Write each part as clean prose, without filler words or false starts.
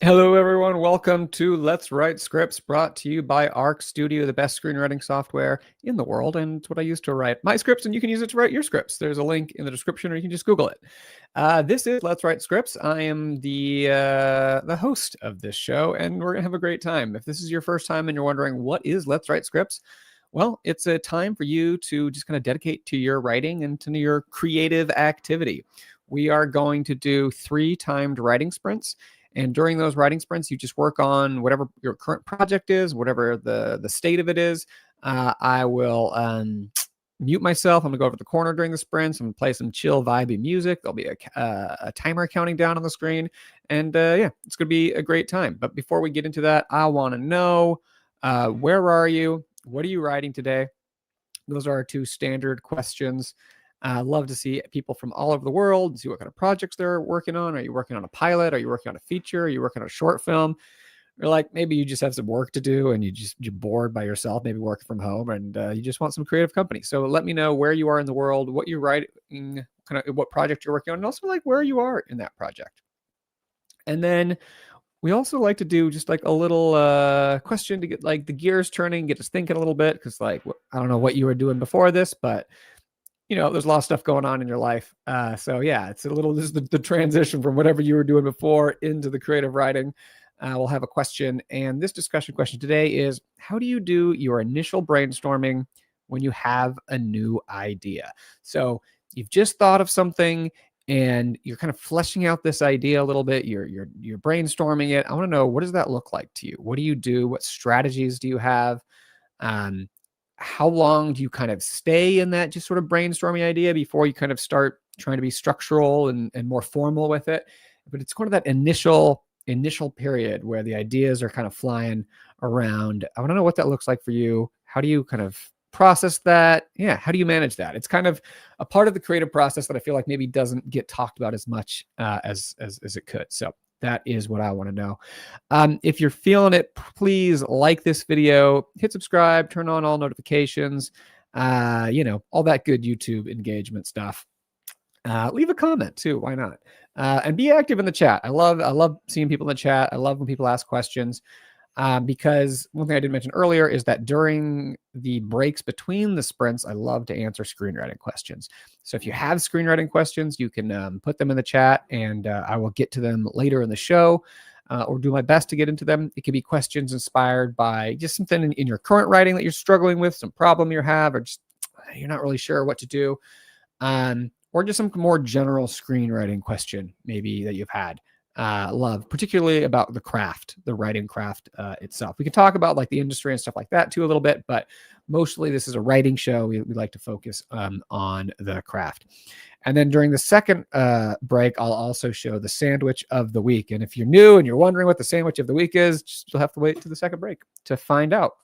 Hello, everyone. Welcome to Let's Write Scripts, brought to you by Arc Studio, the best screenwriting software in the world. And it's what I use to write my scripts, and you can use it to write your scripts. There's a link in the description, or you can just Google it. This is Let's Write Scripts. I am the host of this show, and we're gonna have a great time. If this is your first time and you're wondering what is Let's Write Scripts, well, it's a time for you to just kind of dedicate to your writing and to your creative activity. We are going to do 3 timed writing sprints. And during those writing sprints, you just work on whatever your current project is, whatever the state of it is. I will mute myself. I'm gonna go over to the corner during the sprints. I'm gonna play some chill, vibey music. There'll be a timer counting down on the screen, and yeah, it's gonna be a great time. But before we get into that, I want to know where are you? What are you writing today? Those are our 2 standard questions. Love to see people from all over the world and see what kind of projects they're working on. Are you working on a pilot? Are you working on a feature? Are you working on a short film? Or like maybe you just have some work to do and you're bored by yourself, maybe working from home, and you just want some creative company. So let me know where you are in the world, what you're writing, kind of what project you're working on, and also like where you are in that project. And then we also like to do just like a little question to get like the gears turning, get us thinking a little bit, because like I don't know what you were doing before this, but there's a lot of stuff going on in your life. So yeah, it's a little, this is the transition from whatever you were doing before into the creative writing. We'll have a question. And this discussion question today is, how do you do your initial brainstorming when you have a new idea? So you've just thought of something and you're kind of fleshing out this idea a little bit. You're brainstorming it. I want to know, what does that look like to you? What do you do? What strategies do you have? How long do you kind of stay in that just sort of brainstorming idea before you kind of start trying to be structural and more formal with it? But it's kind of that initial period where the ideas are kind of flying around. I want to know what that looks like for you. How do you kind of process that? Yeah, how do you manage that? It's kind of a part of the creative process that I feel like maybe doesn't get talked about as much as it could. So that is what I want to know. If you're feeling it, please like this video, hit subscribe, turn on all notifications, all that good YouTube engagement stuff. Leave a comment too. Why not? And be active in the chat. I love seeing people in the chat. I love when people ask questions. Because one thing I did mention earlier is that during the breaks between the sprints, I love to answer screenwriting questions. So if you have screenwriting questions, you can put them in the chat, and I will get to them later in the show, or do my best to get into them. It could be questions inspired by just something in your current writing that you're struggling with, some problem you have, or just you're not really sure what to do, or just some more general screenwriting question maybe that you've had. Love, particularly about the craft, the writing craft itself. We can talk about like the industry and stuff like that too a little bit, but mostly this is a writing show. We like to focus on the craft. And then during the second break, I'll also show the sandwich of the week. And if you're new and you're wondering what the sandwich of the week is, you'll have to wait to the second break to find out.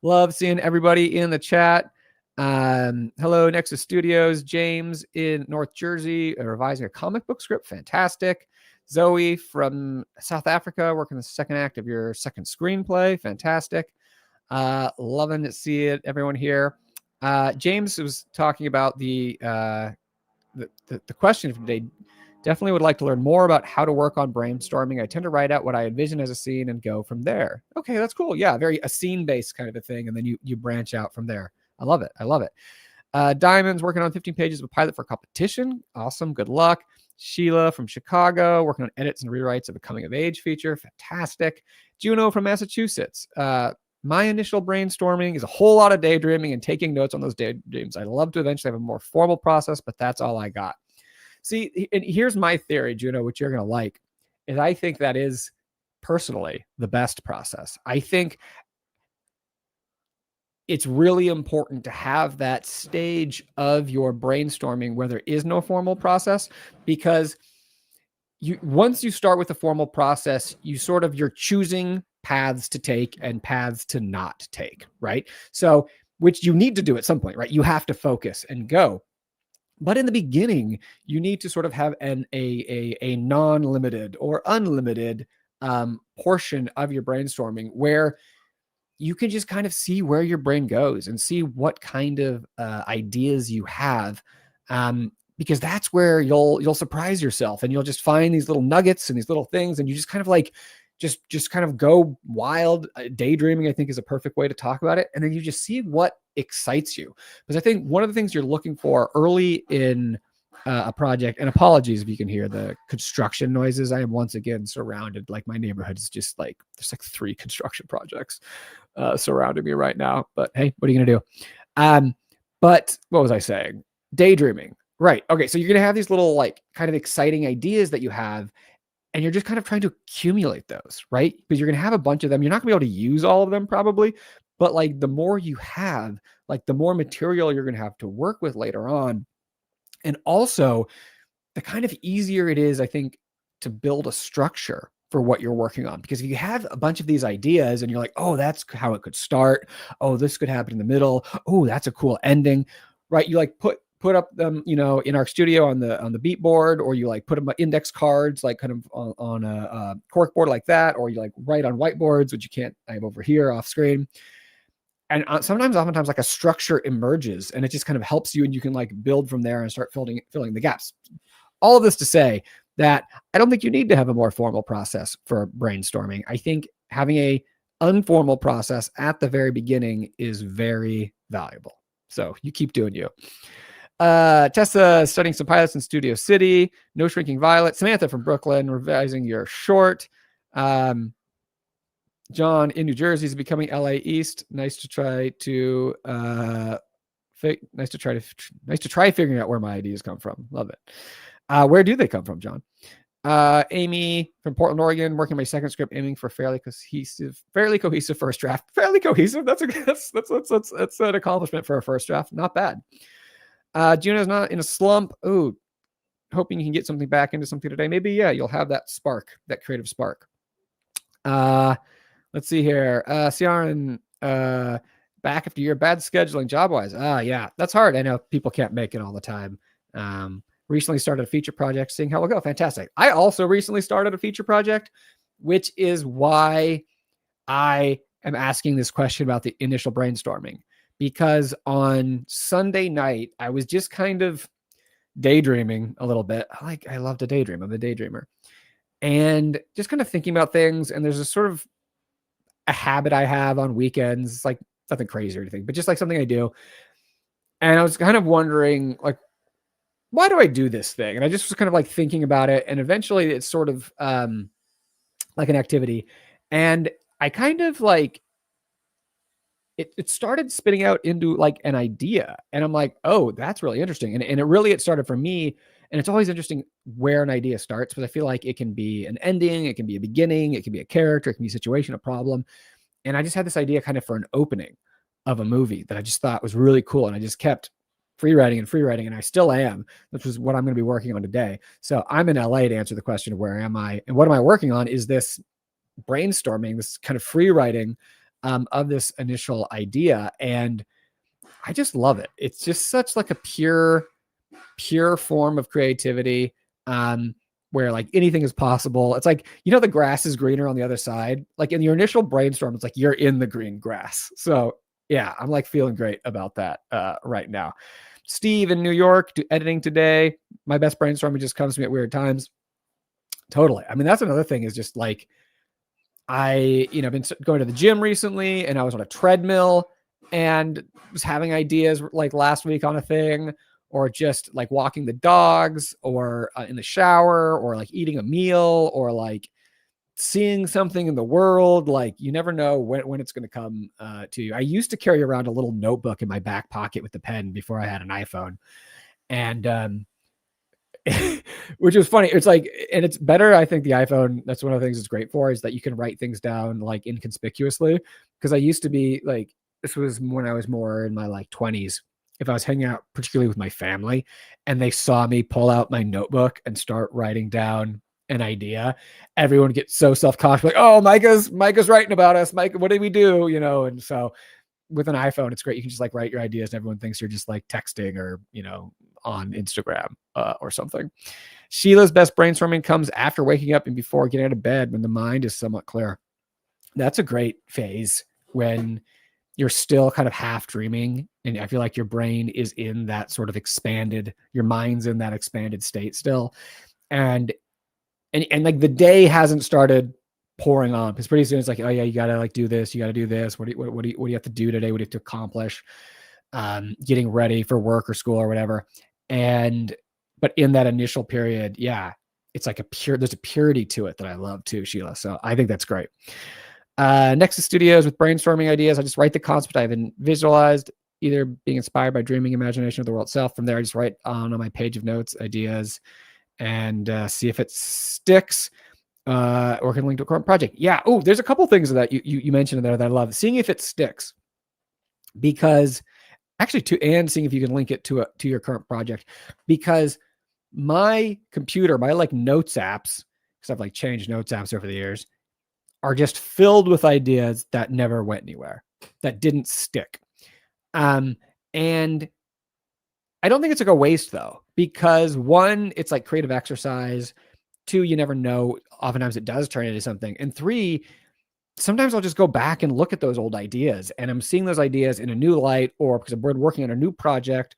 Love seeing everybody in the chat. Hello, Nexus Studios. James in North Jersey, revising a comic book script. Fantastic. Zoe from South Africa, working the second act of your second screenplay. Fantastic. Loving to see it. Everyone here. James was talking about the question of today. Definitely would like to learn more about how to work on brainstorming. I tend to write out what I envision as a scene and go from there. Okay, that's cool. Yeah, very a scene-based kind of a thing, and then you branch out from there. I love it. I love it. Diamond's working on 15 pages of a pilot for competition. Awesome. Good luck. Sheila from Chicago, working on edits and rewrites of a coming of age feature. Fantastic. Juno from Massachusetts. My initial brainstorming is a whole lot of daydreaming and taking notes on those daydreams. I'd love to eventually have a more formal process, but that's all I got. See, and here's my theory, Juno, which you're going to like, is I think that is personally the best process. I think it's really important to have that stage of your brainstorming where there is no formal process, because once you start with a formal process, you're choosing paths to take and paths to not take, right? So, which you need to do at some point, right? You have to focus and go. But in the beginning, you need to sort of have a non-limited or unlimited portion of your brainstorming where you can just kind of see where your brain goes and see what kind of ideas you have. because that's where you'll surprise yourself, and you'll just find these little nuggets and these little things, and you just kind of like just kind of go wild. Daydreaming, I think, is a perfect way to talk about it. And then you just see what excites you. Because I think one of the things you're looking for early in a project, and apologies if you can hear the construction noises. I am once again surrounded, like my neighborhood is just like, there's like 3 construction projects surrounding me right now. But hey, what are you going to do? But what was I saying? Daydreaming. Right. Okay. So you're going to have these little like kind of exciting ideas that you have, and you're just kind of trying to accumulate those, right? Because you're going to have a bunch of them. You're not going to be able to use all of them probably, but like the more you have, like the more material you're going to have to work with later on. And also the kind of easier it is, I think, to build a structure for what you're working on. Because if you have a bunch of these ideas and you're like, oh, that's how it could start. Oh, this could happen in the middle. Oh, that's a cool ending, right? You like put up them, in Arc Studio on the beat board, or you like put them on index cards, like kind of on a cork board like that, or you like write on whiteboards, which you can't, I have over here off screen. And oftentimes like a structure emerges, and it just kind of helps you, and you can like build from there and start filling the gaps. All of this to say that I don't think you need to have a more formal process for brainstorming. I think having a informal process at the very beginning is very valuable. So you keep doing you. Tessa studying some pilots in Studio City. No Shrinking Violet. Samantha from Brooklyn revising your short. John in New Jersey is becoming LA East. Nice to try figuring out where my ideas come from. Love it. Where do they come from, John? Amy from Portland, Oregon, working my second script, aiming for fairly cohesive first draft. Fairly cohesive. That's an accomplishment for a first draft. Not bad. Juno's not in a slump. Oh, hoping you can get something back into something today. Maybe, yeah, you'll have that spark, that creative spark. Let's see here. Ciaran, back after your bad scheduling job-wise. Yeah, that's hard. I know people can't make it all the time. Recently started a feature project, seeing how it'll go. Fantastic. I also recently started a feature project, which is why I am asking this question about the initial brainstorming. Because on Sunday night, I was just kind of daydreaming a little bit. I love to daydream. I'm a daydreamer. And just kind of thinking about things. And there's a sort of a habit I have on weekends. It's like nothing crazy or anything, but just like something I do. And I was kind of wondering, like, why do I do this thing? And I just was kind of like thinking about it. And eventually it's sort of like an activity. And I kind of like, it started spitting out into like an idea. And I'm like, oh, that's really interesting. And it started for me. And it's always interesting where an idea starts, because I feel like it can be an ending, it can be a beginning, it can be a character, it can be a situation, a problem. And I just had this idea kind of for an opening of a movie that I just thought was really cool. And I just kept free writing, and I still am, which is what I'm going to be working on today. So I'm in LA to answer the question of where am I and what am I working on is this brainstorming, this kind of free writing of this initial idea. And I just love it. It's just such like a pure form of creativity where like anything is possible. It's like, the grass is greener on the other side. Like in your initial brainstorm, it's like you're in the green grass. So yeah, I'm like feeling great about that right now. Steve in New York, do editing today. My best brainstorming just comes to me at weird times. Totally. I mean, that's another thing is just like, I've been going to the gym recently, and I was on a treadmill and was having ideas like last week on a thing, or just like walking the dogs, or in the shower, or like eating a meal, or like seeing something in the world. Like you never know when it's going to come to you. I used to carry around a little notebook in my back pocket with the pen before I had an iPhone. And which was funny. It's like, and it's better. I think the iPhone, that's one of the things it's great for, is that you can write things down like inconspicuously. Because I used to be like, this was when I was more in my like 20s. If I was hanging out, particularly with my family, and they saw me pull out my notebook and start writing down an idea, everyone gets so self-conscious, like, oh, Micah's writing about us. Micah, what did we do? And so with an iPhone, it's great. You can just like write your ideas, and everyone thinks you're just like texting or, on Instagram or something. Sheila's best brainstorming comes after waking up and before getting out of bed, when the mind is somewhat clear. That's a great phase when you're still kind of half dreaming. And I feel like your brain is in that sort of expanded, your mind's in that expanded state still. And like the day hasn't started pouring on, because pretty soon it's like, oh yeah, you gotta like do this, you gotta do this. What do you have to do today? What do you have to accomplish? Getting ready for work or school or whatever. But in that initial period, yeah, it's like there's a purity to it that I love too, Sheila. So I think that's great. Next to studios with brainstorming ideas, I just write the concept I haven't visualized, either being inspired by dreaming imagination of the world itself. From there, I just write on my page of notes, ideas, and see if it sticks. Or can link to a current project. Yeah. Oh, there's a couple things that you mentioned there that I love. Seeing if it sticks, because actually and seeing if you can link it to your current project, because my computer, my like notes apps, because I've like changed notes apps over the years, are just filled with ideas that never went anywhere, that didn't stick. And I don't think it's like a waste though, because one, it's like creative exercise. Two, you never know. Oftentimes it does turn into something. And three, sometimes I'll just go back and look at those old ideas, and I'm seeing those ideas in a new light, or because I'm working on a new project,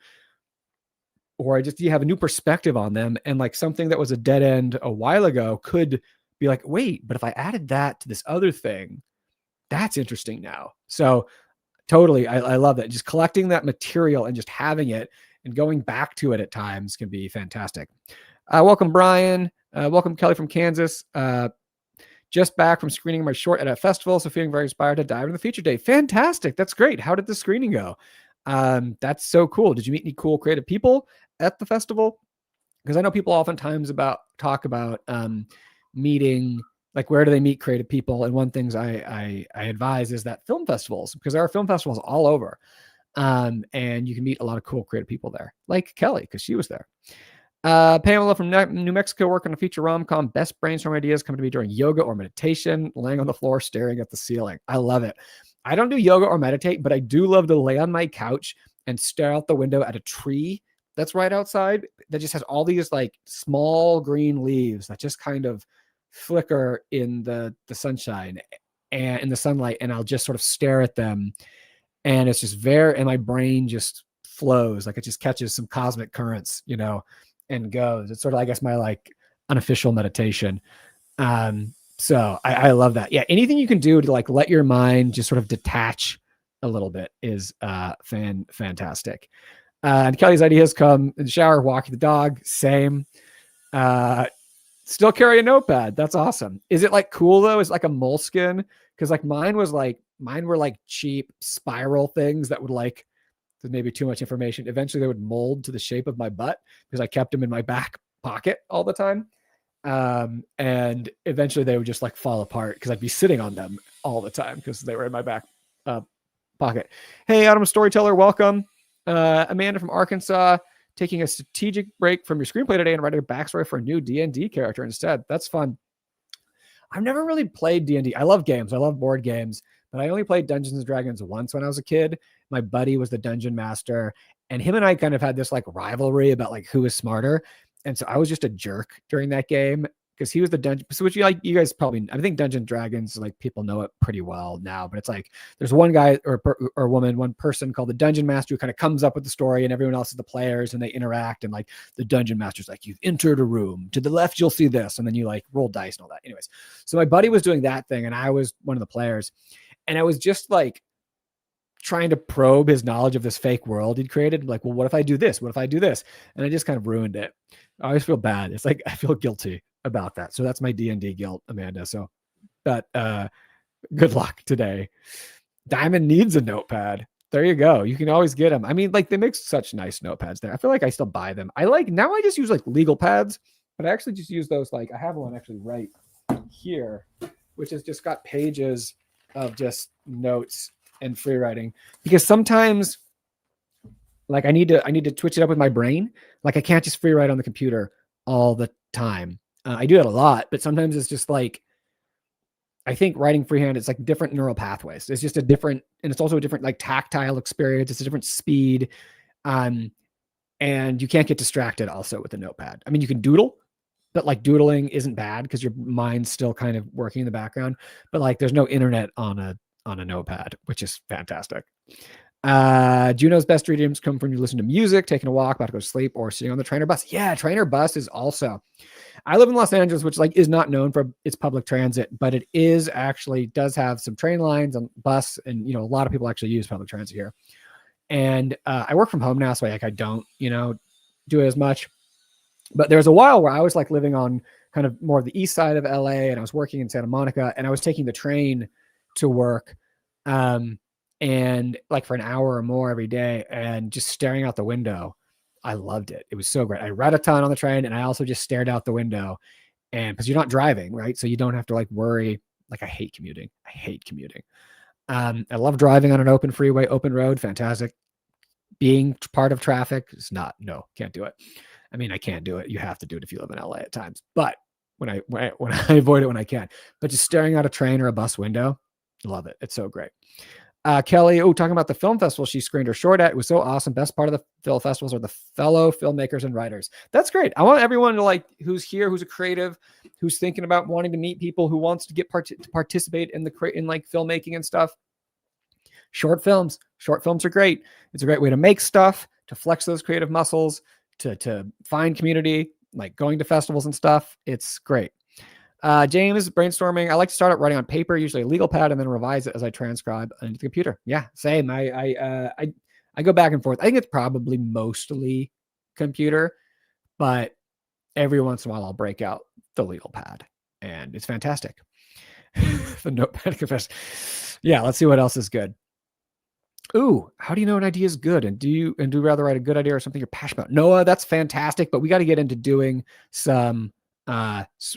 or you have a new perspective on them. And like something that was a dead end a while ago could be like, wait, but if I added that to this other thing, that's interesting now. So totally, I love that. Just collecting that material and just having it and going back to it at times can be fantastic. Welcome, Brian. Welcome, Kelly from Kansas. Just back from screening my short at a festival, so feeling very inspired to dive into the feature day. Fantastic. That's great. How did the screening go? That's so cool. Did you meet any cool creative people at the festival? Because I know people oftentimes talk about meeting, like where do they meet creative people? And one things I advise is that film festivals, because there are film festivals all over. And you can meet a lot of cool creative people there, like Kelly, because she was there. Pamela from New Mexico, working on a feature rom-com. Best brainstorm ideas come to me during yoga or meditation, laying on the floor, staring at the ceiling. I love it. I don't do yoga or meditate, but I do love to lay on my couch and stare out the window at a tree that's right outside that just has all these like small green leaves that just kind of flicker in the sunshine and in the sunlight. And I'll just sort of stare at them. And it's just and my brain just flows, like it just catches some cosmic currents, and goes. It's sort of, I guess, my like unofficial meditation. So I love that. Yeah. Anything you can do to like let your mind just sort of detach a little bit is fantastic. And Kelly's ideas come in the shower, walking the dog. Same. Still carry a notepad. That's awesome. Is it like cool though? Is it like a moleskin? Because like mine were like cheap spiral things that would like, there's maybe too much information. Eventually they would mold to the shape of my butt because I kept them in my back pocket all the time. And eventually they would just like fall apart because I'd be sitting on them all the time because they were in my back pocket. Hey, Adam Storyteller, welcome. Amanda from Arkansas, taking a strategic break from your screenplay today and writing a backstory for a new D&D character instead. That's fun. I've never really played D&D. I love games. I love board games, but I only played Dungeons and Dragons once when I was a kid. My buddy was the dungeon master, and him and I kind of had this like rivalry about like who is smarter. And so I was just a jerk during that game because he was the dungeon. So which you guys probably, I think Dungeons and Dragons, like people know it pretty well now, but it's like there's one guy or woman, one person called the dungeon master who kind of comes up with the story, and everyone else is the players, and they interact. And like the dungeon master's like, you've entered a room, to the left you'll see this, and then you like roll dice and all that. Anyways, so my buddy was doing that thing, and I was one of the players, and I was just like trying to probe his knowledge of this fake world he'd created. Like, well, what if I do this? What if I do this? And I just kind of ruined it. I always feel bad. It's like I feel guilty about that. So that's my D&D guilt, Amanda. So, but good luck today. Diamond needs a notepad. There you go. You can always get them. I mean, like they make such nice notepads there. I feel like I still buy them. Now I just use like legal pads, but I actually just use those. Like I have one actually right here, which has just got pages of just notes and free writing, because sometimes like I need to twitch it up with my brain. Like I can't just free write on the computer all the time. I do that a lot, but sometimes it's just like, I think writing freehand, it's like different neural pathways. It's just a different, and it's also a different like tactile experience. It's a different speed. And you can't get distracted also with a notepad. I mean, you can doodle, but like doodling isn't bad because your mind's still kind of working in the background, but like there's no internet on a on a notepad, which is fantastic. Juno's best dreams come from you listening to music, taking a walk, about to go to sleep, or sitting on the train or bus. Yeah, train or bus is also. I live in Los Angeles, which like is not known for its public transit, but it is actually does have some train lines and bus, and a lot of people actually use public transit here. And I work from home now, so like I don't do it as much. But there was a while where I was like living on kind of more of the east side of LA, and I was working in Santa Monica, and I was taking the train to work. And like for an hour or more every day, and just staring out the window. I loved it. It was so great. I read a ton on the train, and I also just stared out the window, and because you're not driving, right? So you don't have to like worry. Like I hate commuting. I love driving on an open freeway, open road. Fantastic. Being part of traffic is not, no, can't do it. I mean, I can't do it. You have to do it if you live in LA at times, but when I avoid it when I can, but just staring out a train or a bus window, love it. It's so great. Kelly, talking about the film festival she screened her short at. It was so awesome. Best part of the film festivals are the fellow filmmakers and writers. That's great. I want everyone to like who's here, who's a creative, who's thinking about wanting to meet people, who wants to get to participate in like filmmaking and stuff. Short films are great. It's a great way to make stuff, to flex those creative muscles, to find community, like going to festivals and stuff. It's great. James, brainstorming. I like to start out writing on paper, usually a legal pad, and then revise it as I transcribe into the computer. Yeah, same. I go back and forth. I think it's probably mostly computer, but every once in a while I'll break out the legal pad, and it's fantastic. The notepad confess. Yeah, let's see what else is good. Ooh, how do you know an idea is good? And do you rather write a good idea or something you're passionate about? Noah, that's fantastic, but we got to get into doing some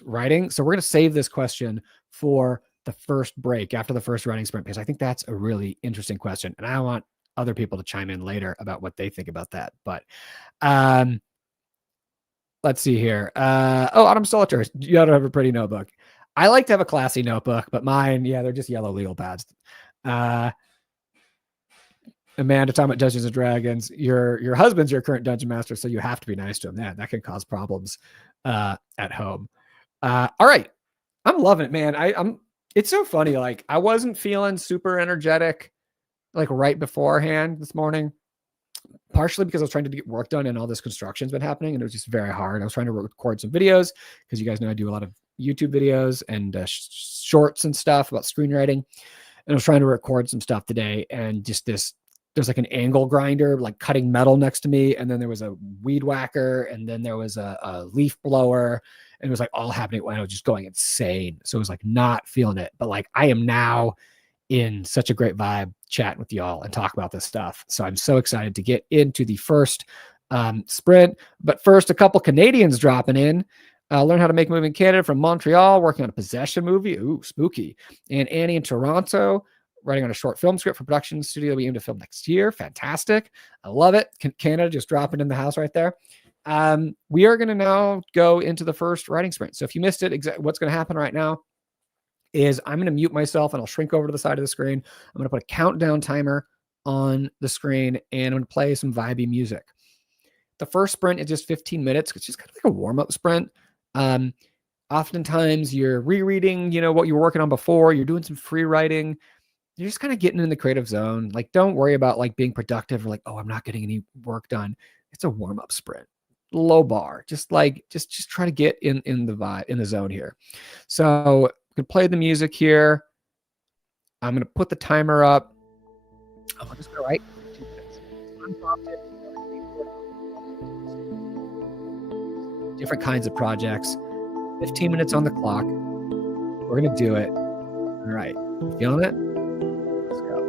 writing. So we're going to save this question for the first break after the first writing sprint, because I think that's a really interesting question. And I want other people to chime in later about what they think about that. But let's see here. Autumn Solitaire, you ought to have a pretty notebook. I like to have a classy notebook, but mine, they're just yellow legal pads. Amanda, talking about Dungeons and Dragons, your husband's your current dungeon master, so you have to be nice to him. That can cause problems at home. All right, I'm loving it, man. I'm. It's so funny. Like I wasn't feeling super energetic, like right beforehand this morning, partially because I was trying to get work done and all this construction's been happening, and it was just very hard. I was trying to record some videos because you guys know I do a lot of YouTube videos and shorts and stuff about screenwriting, and I was trying to record some stuff today, and just there's like an angle grinder, like cutting metal next to me. And then there was a weed whacker. And then there was a leaf blower, and it was like all happening when I was just going insane. So it was like not feeling it, but like I am now in such a great vibe chatting with y'all and talk about this stuff. So I'm so excited to get into the first sprint, but first a couple Canadians dropping in. Learn how to make a movie in Canada from Montreal, working on a possession movie. Ooh, spooky. And Annie in Toronto, writing on a short film script for production studio we aim to film next year. Fantastic. I love it. Canada just dropping in the house right there. We are going to now go into the first writing sprint. So if you missed it, what's going to happen right now is I'm going to mute myself and I'll shrink over to the side of the screen. I'm going to put a countdown timer on the screen, and I'm going to play some vibey music. The first sprint is just 15 minutes. It's just kind of like a warm-up sprint. Oftentimes you're rereading, what you were working on before. You're doing some free writing. You're just kind of getting in the creative zone. Like, don't worry about like being productive or like, oh, I'm not getting any work done. It's a warm-up sprint, low bar. Just try to get in the vibe, in the zone here. So we can play the music here. I'm going to put the timer up. I'm just going to write 2 minutes. Unprompted. Different kinds of projects. 15 minutes on the clock. We're going to do it. All right. You feeling it? Let's go.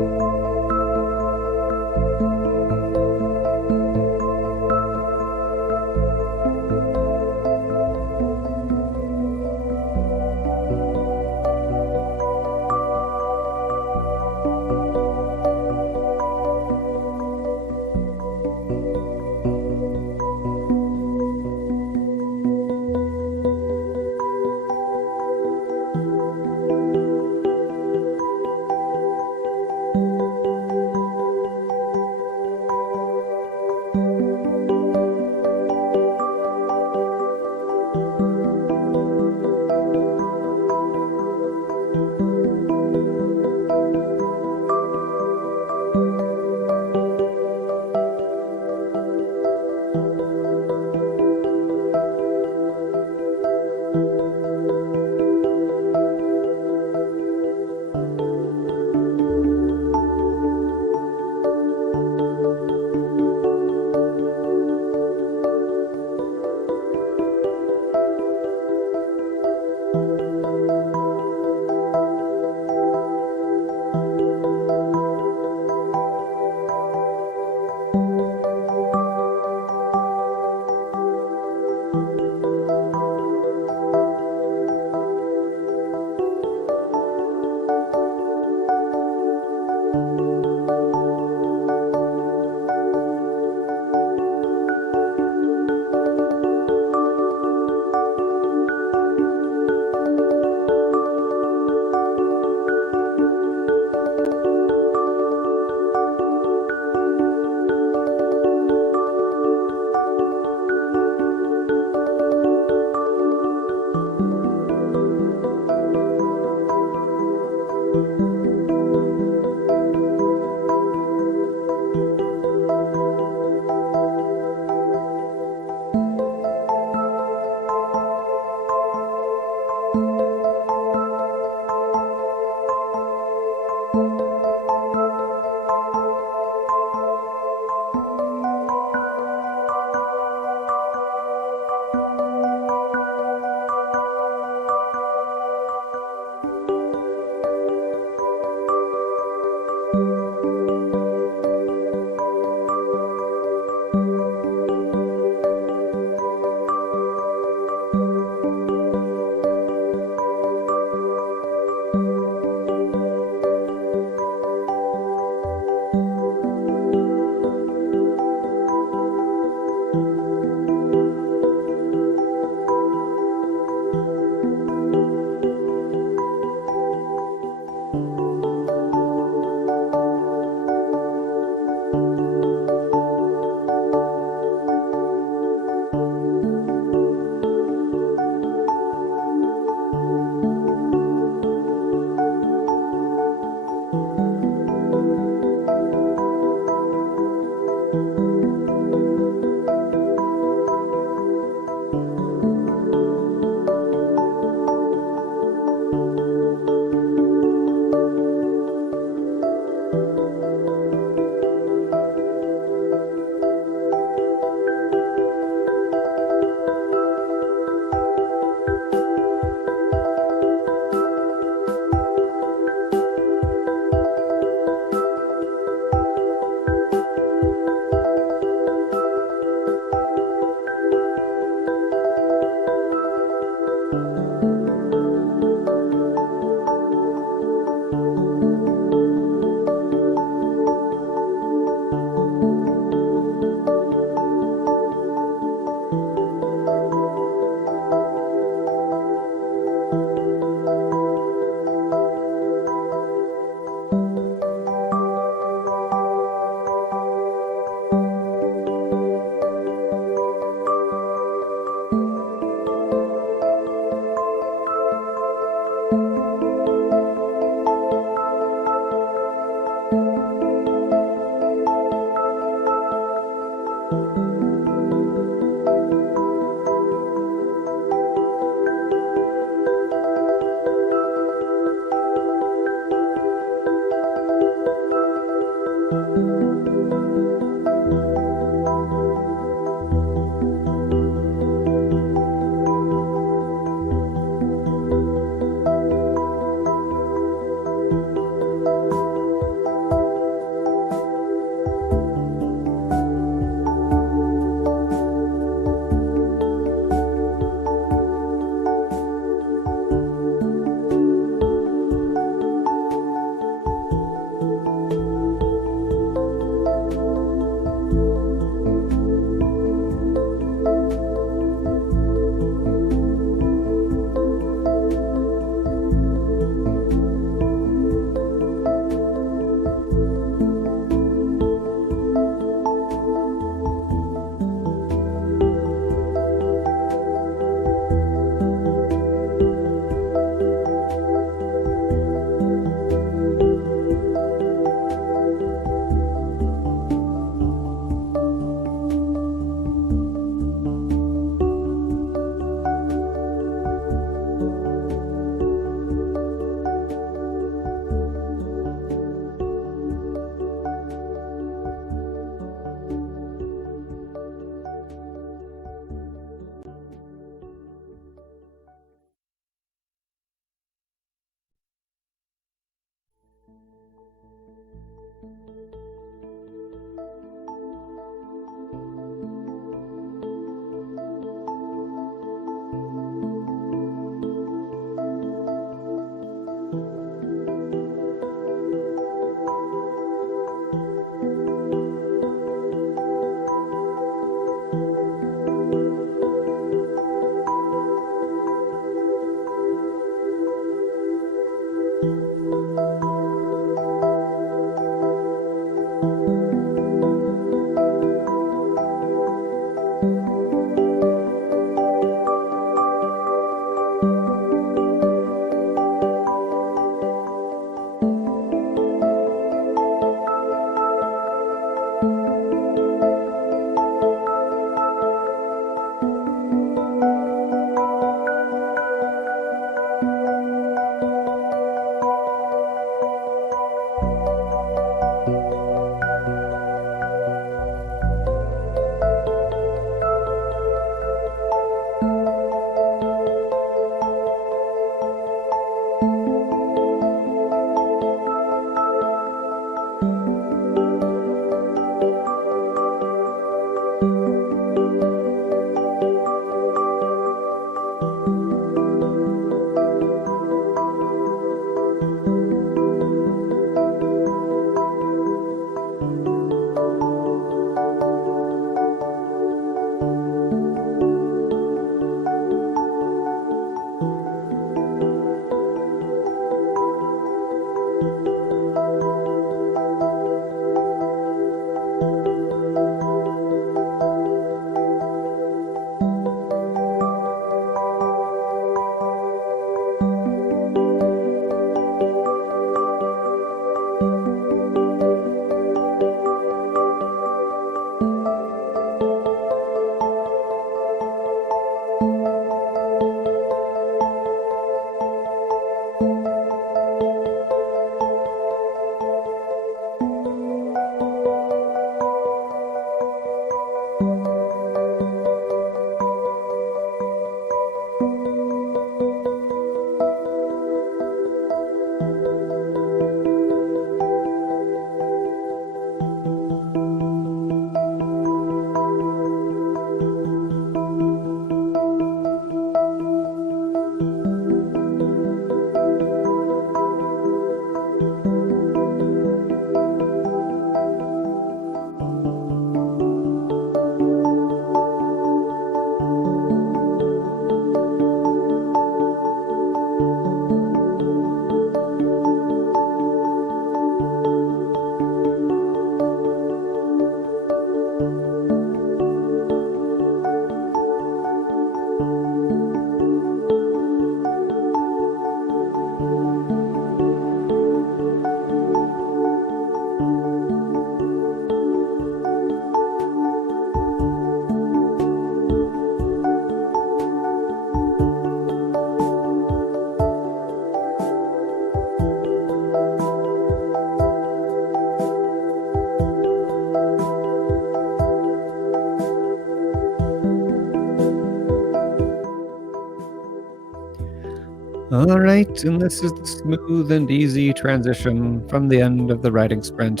All right, and this is the smooth and easy transition from the end of the writing sprint,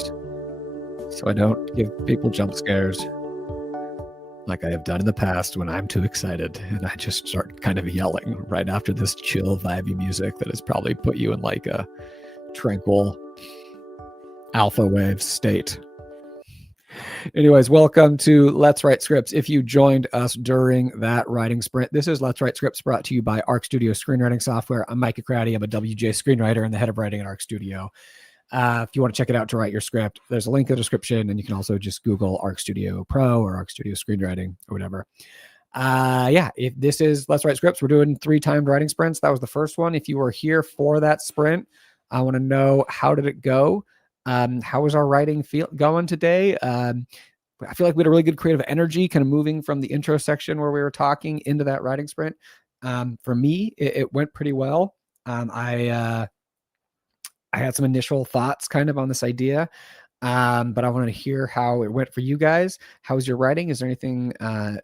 so I don't give people jump scares like I have done in the past when I'm too excited and I just start kind of yelling right after this chill, vibey music that has probably put you in like a tranquil alpha wave state. Anyways, welcome to Let's Write Scripts. If you joined us during that writing sprint, this is Let's Write Scripts brought to you by Arc Studio Screenwriting Software. I'm Micah Crowdy. I'm a WJ screenwriter and the head of writing at Arc Studio. If you want to check it out to write your script, there's a link in the description, and you can also just Google Arc Studio Pro or Arc Studio Screenwriting or whatever. If this is Let's Write Scripts, we're doing 3 timed writing sprints. That was the first one. If you were here for that sprint, I want to know, how did it go? How was our writing going today? I feel like we had a really good creative energy kind of moving from the intro section where we were talking into that writing sprint. For me, it went pretty well. I had some initial thoughts kind of on this idea, but I want to hear how it went for you guys. How was your writing? Is there anything, are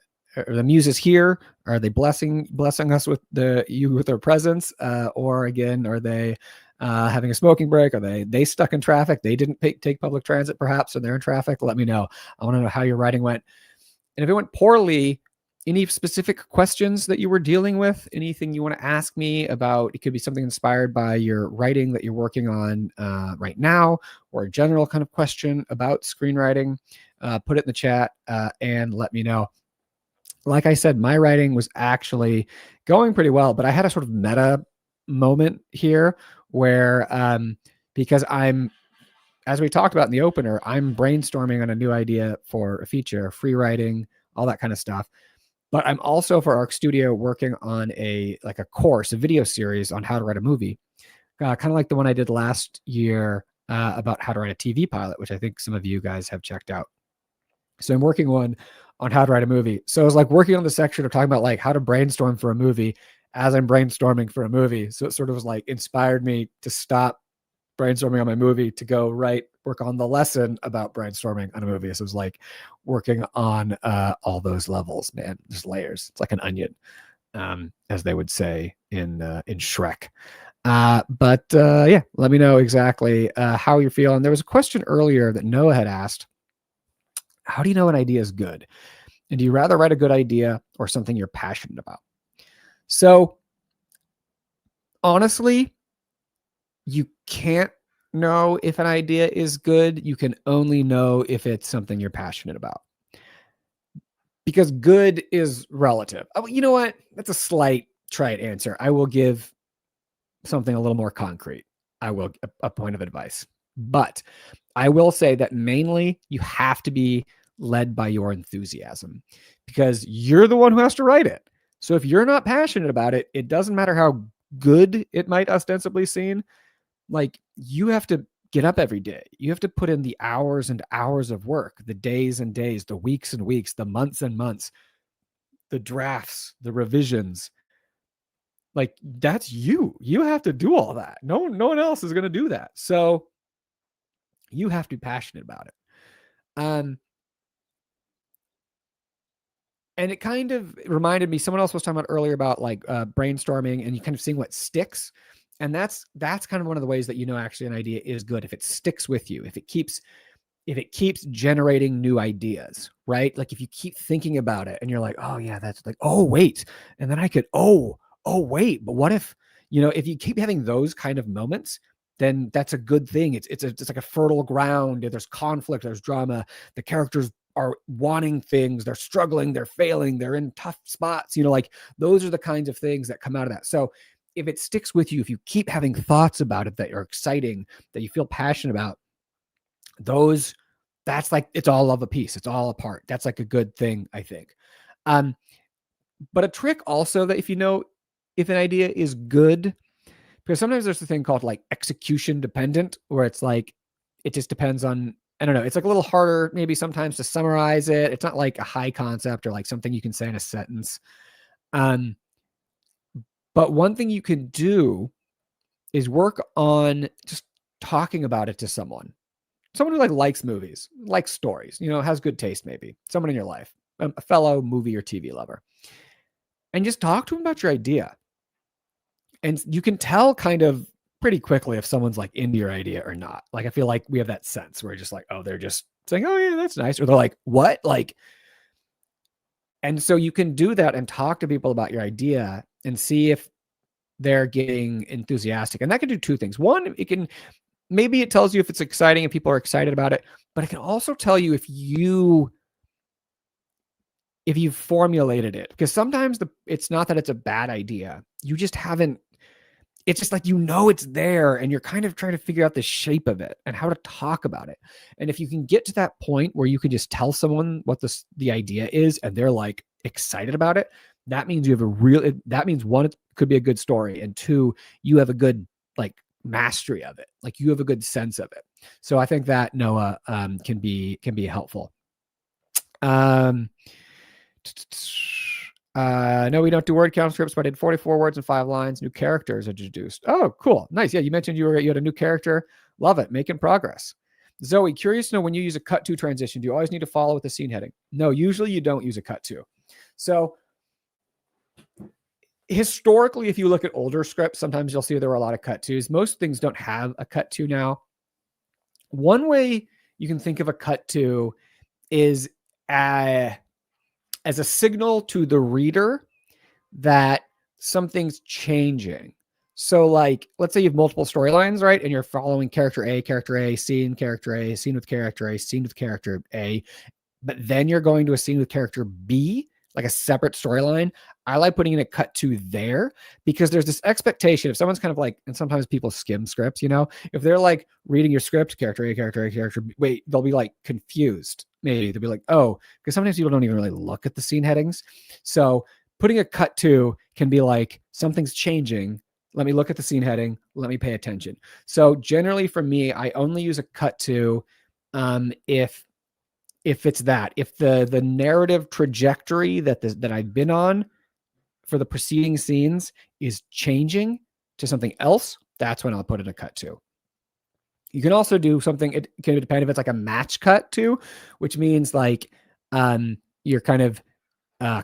the muses here? Are they blessing us with with their presence? Or again, are they having a smoking break? Are they stuck in traffic? They didn't take public transit perhaps, and they're in traffic. Let me know. I want to know how your writing went. And if it went poorly, any specific questions that you were dealing with, anything you want to ask me about? It could be something inspired by your writing that you're working on right now, or a general kind of question about screenwriting. Put it in the chat and let me know. Like I said, my writing was actually going pretty well, but I had a sort of meta moment here where because as we talked about in the opener, I'm brainstorming on a new idea for a feature, free writing, all that kind of stuff. But I'm also, for Arc Studio, working on a course, a video series on how to write a movie, kind of like the one I did last year about how to write a TV pilot, which I think some of you guys have checked out. So I'm working on how to write a movie. So I was like working on the section of talking about like how to brainstorm for a movie as I'm brainstorming for a movie. So it sort of was like inspired me to stop brainstorming on my movie to go work on the lesson about brainstorming on a movie. So it was like working on all those levels, man. There's layers. It's like an onion, as they would say in Shrek. Yeah, let me know exactly how you're feeling. There was a question earlier that Noah had asked. How do you know an idea is good? And do you rather write a good idea or something you're passionate about? So honestly, you can't know if an idea is good. You can only know if it's something you're passionate about. Because good is relative. Oh, you know what? That's a slight trite answer. I will give something a little more concrete. I will a point of advice. But I will say that mainly you have to be led by your enthusiasm, because you're the one who has to write it. So if you're not passionate about it, it doesn't matter how good it might ostensibly seem. Like, you have to get up every day. You have to put in the hours and hours of work, the days and days, the weeks and weeks, the months and months, the drafts, the revisions. Like, that's you. You have to do all that. No one else is going to do that. So you have to be passionate about it. And it kind of reminded me, someone else was talking about earlier about like brainstorming and you kind of seeing what sticks. And that's kind of one of the ways that you know actually an idea is good, if it sticks with you, if it keeps generating new ideas, right? Like if you keep thinking about it and you're like, oh yeah, that's like, oh wait, and then I could, oh wait, but what if, if you keep having those kind of moments, then that's a good thing. It's like a fertile ground. There's conflict, there's drama, the characters are wanting things, they're struggling, they're failing, they're in tough spots, like those are the kinds of things that come out of that. So if it sticks with you, if you keep having thoughts about it that are exciting, that you feel passionate about, that's like, it's all of a piece. It's all a part. That's like a good thing, I think. But a trick also, that if if an idea is good, because sometimes there's a thing called like execution dependent, where it's like, it just depends on, I don't know, it's like a little harder maybe sometimes to summarize it. It's not like a high concept or like something you can say in a sentence. But one thing you can do is work on just talking about it to someone who like likes movies, likes stories, has good taste, maybe someone in your life, a fellow movie or TV lover, and just talk to them about your idea And you can tell kind of pretty quickly if someone's like into your idea or not. Like, I feel like we have that sense where just like, oh, they're just saying, oh yeah, that's nice. Or they're like, what? Like, and so you can do that and talk to people about your idea and see if they're getting enthusiastic. And that can do two things. One, maybe it tells you if it's exciting and people are excited about it, but it can also tell you if you've formulated it, because sometimes it's not that it's a bad idea. You just haven't, it's just like, it's there and you're kind of trying to figure out the shape of it and how to talk about it. And if you can get to that point where you can just tell someone what the idea is and they're like excited about it, that means that means one, it could be a good story. And two, you have a good like mastery of it. Like you have a good sense of it. So I think that, Noah, can be helpful. No, we don't do word count scripts, but I did 44 words and 5 lines. New characters are introduced. Oh, cool. Nice. Yeah, you mentioned you had a new character. Love it. Making progress. Zoe, curious to know, when you use a cut to transition, do you always need to follow with the scene heading? No, usually you don't use a cut to. So historically, if you look at older scripts, sometimes you'll see there were a lot of cut tos. Most things don't have a cut to now. One way you can think of a cut to is as a signal to the reader that something's changing. So like, let's say you have multiple storylines, right? And you're following character A, scene with character A, scene with character A, but then you're going to a scene with character B, like a separate storyline. I like putting in a cut to there because there's this expectation. If someone's kind of like, and sometimes people skim scripts, if they're like reading your script, character A, character B, wait, they'll be like confused. Maybe they'll be like, oh, because sometimes people don't even really look at the scene headings. So putting a cut to can be like, something's changing. Let me look at the scene heading. Let me pay attention. So generally for me, I only use a cut to if it's that, if the narrative trajectory that I've been on for the preceding scenes is changing to something else, that's when I'll put in a cut to. You can also do something, it can depend if it's like a match cut to, which means like you're kind of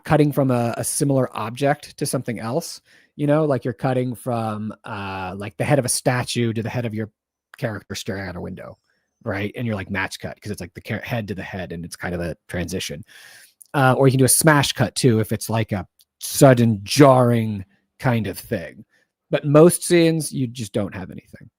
cutting from a similar object to something else, like you're cutting from like the head of a statue to the head of your character staring out a window, right? And you're like match cut because it's like the head to the head and it's kind of a transition. Or you can do a smash cut too if it's like a sudden jarring kind of thing. But most scenes, you just don't have anything.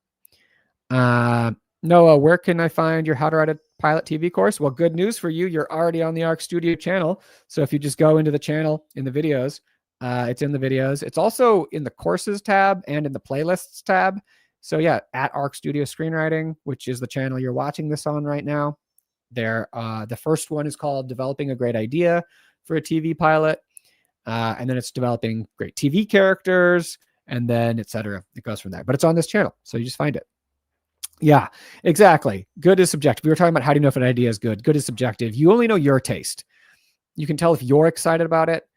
Noah, where can I find your How to Write a Pilot TV course? Well, good news for you. You're already on the Arc Studio channel. So if you just go into the channel in the videos, it's in the videos. It's also in the courses tab and in the playlists tab. So yeah, at Arc Studio Screenwriting, which is the channel you're watching this on right now. There, the first one is called Developing a Great Idea for a TV Pilot. And then it's developing great TV characters, and then etc. It goes from there. But it's on this channel, so you just find it. Yeah, exactly. Good is subjective. We were talking about how do you know if an idea is good. Good is subjective. You only know your taste. You can tell if you're excited about it.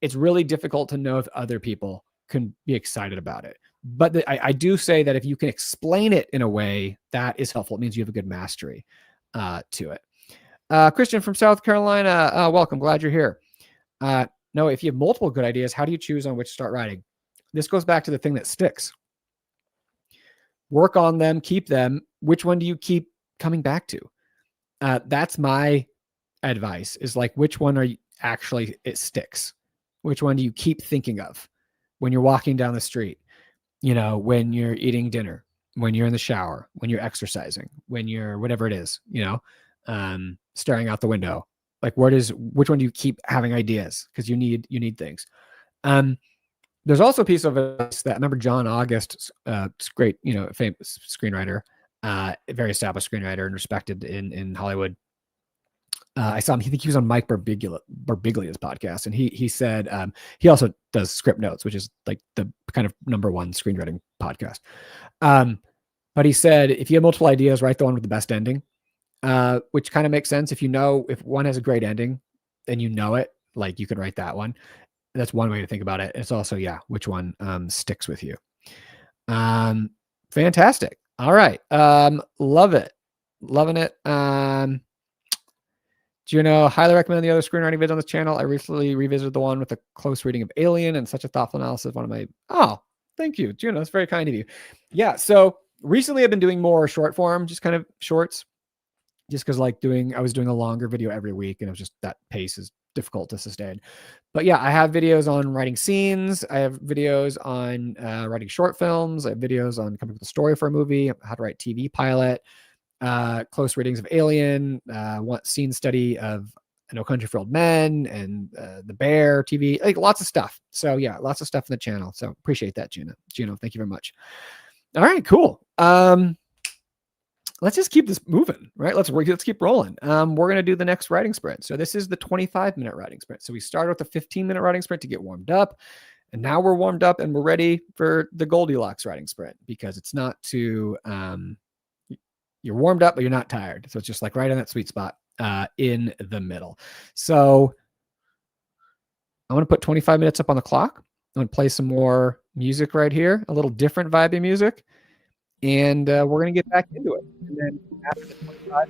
It's really difficult to know if other people can be excited about it. But I do say that if you can explain it in a way that is helpful, it means you have a good mastery to it. Christian from South Carolina, welcome. Glad you're here. No, if you have multiple good ideas, how do you choose on which to start writing? This goes back to the thing that sticks. Work on them, keep them. Which one do you keep coming back to? That's my advice, is like, which one are you actually, it sticks? Which one do you keep thinking of when you're walking down the street? When you're eating dinner, when you're in the shower, when you're exercising, when you're whatever it is, staring out the window. Like, which one do you keep having ideas? Because you need things. There's also a piece of advice that I remember John August, great, famous screenwriter, very established screenwriter and respected in Hollywood. I saw him. I think he was on Mike Birbiglia's podcast, and he said he also does Script Notes, which is like the kind of #1 screenwriting podcast. But he said, if you have multiple ideas, write the one with the best ending, which kind of makes sense. If if one has a great ending, then it, like you can write that one. That's one way to think about it. It's also, which one sticks with you. Fantastic. All right. Love it. Loving it. Juno, highly recommend the other screenwriting vids on this channel. I recently revisited the one with a close reading of Alien and such a thoughtful analysis. One of my, oh, thank you, Juno. That's very kind of you. Yeah. So recently I've been doing more short form, just kind of shorts, just because I was doing a longer video every week and it was just that pace is difficult to sustain. But yeah, I have videos on writing scenes. I have videos on writing short films. I have videos on coming up with a story for a movie, how to write TV pilot, close readings of Alien, one scene study of No Country for Old Men and The Bear TV, like lots of stuff. So yeah, lots of stuff in the channel. So appreciate that, Juno. Juno, thank you very much. All right, cool. Let's just keep this moving, right? Let's keep rolling. We're going to do the next writing sprint. So this is the 25-minute writing sprint. So we started with a 15-minute writing sprint to get warmed up. And now we're warmed up and we're ready for the Goldilocks writing sprint, because it's not too, you're warmed up, but you're not tired. So it's just like right in that sweet spot in the middle. So I want to put 25 minutes up on the clock. I'm going to play some more music right here, a little different vibey music. And we're going to get back into it. And then after the 25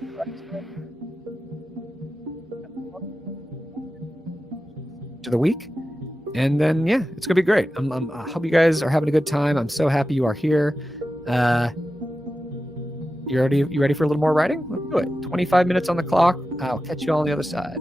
to the week. And then, yeah, it's going to be great. I hope you guys are having a good time. I'm so happy you are here. You ready for a little more writing? Let's do it. 25 minutes on the clock. I'll catch you all on the other side.